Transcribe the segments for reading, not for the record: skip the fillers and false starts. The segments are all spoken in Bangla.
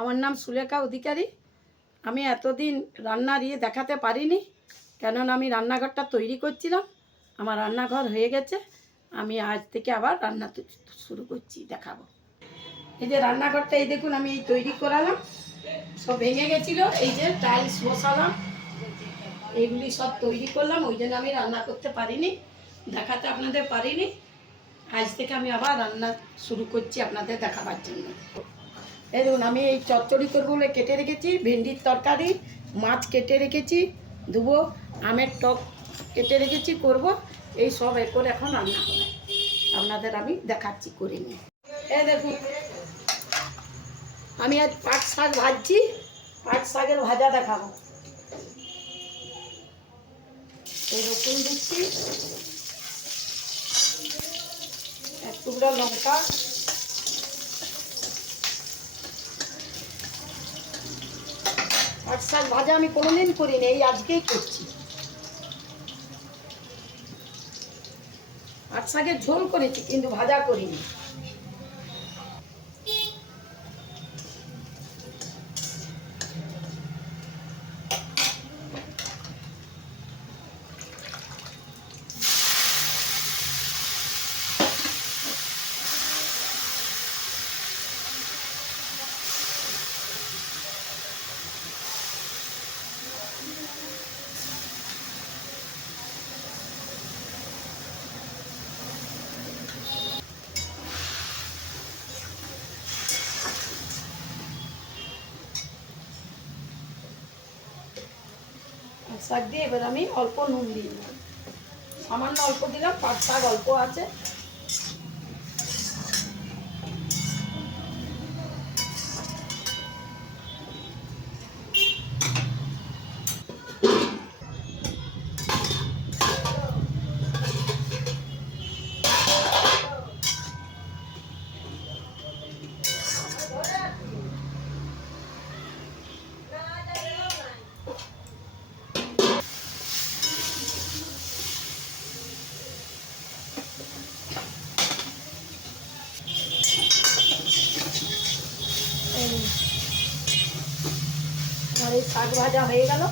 আমার নাম সুলেখা অধিকারী। আমি এতদিন রান্নার দেখাতে পারিনি, কেননা আমি রান্নাঘরটা তৈরি করছিলাম। আমার রান্নাঘর হয়ে গেছে, আমি আজ থেকে আবার রান্না শুরু করছি, দেখাবো। এই যে রান্নাঘরটা, এই দেখুন আমি এই তৈরি করালাম, সব ভেঙে গেছিলো, এই যে টাইলস বসালাম, এইগুলি সব তৈরি করলাম। ওই জন্য আমি রান্না করতে পারিনি, দেখাতে আপনাদের পারিনি। আজ থেকে আমি আবার রান্না শুরু করছি আপনাদের দেখাবার জন্য। এই দেখুন আমি এই চচ্চড়ি করবো বলে কেটে রেখেছি, ভেন্ডির তরকারি, মাছ কেটে রেখেছি, ধুবো, আমের টক কেটে রেখেছি, করব। এই সব এরপর এখন রান্না হবে, আপনাদের আমি দেখাচ্ছি করে নিয়ে। এই দেখুন আমি আজ পাট শাক ভাজছি, পাট শাকের ভাজা দেখাবো। এই রসুন দিচ্ছি, এক টুকরা লঙ্কা, পাট শাক ভাজা আমি কোনোদিন করিনি, এই আজকেই করছি। পাট শাকের ঝোল করেছি কিন্তু ভাজা করিনি। শাক দিয়ে এবার আমি অল্প নুন দিয়ে দিলাম, সামান্য অল্প দিলাম, পাট শাক অল্প আছে। আমার এই শাক ভাজা হয়ে গেল।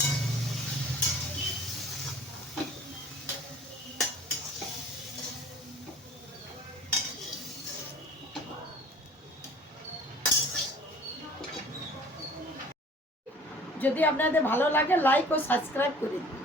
যদি আপনাদের ভালো লাগে লাইক ও সাবস্ক্রাইব করে দিন।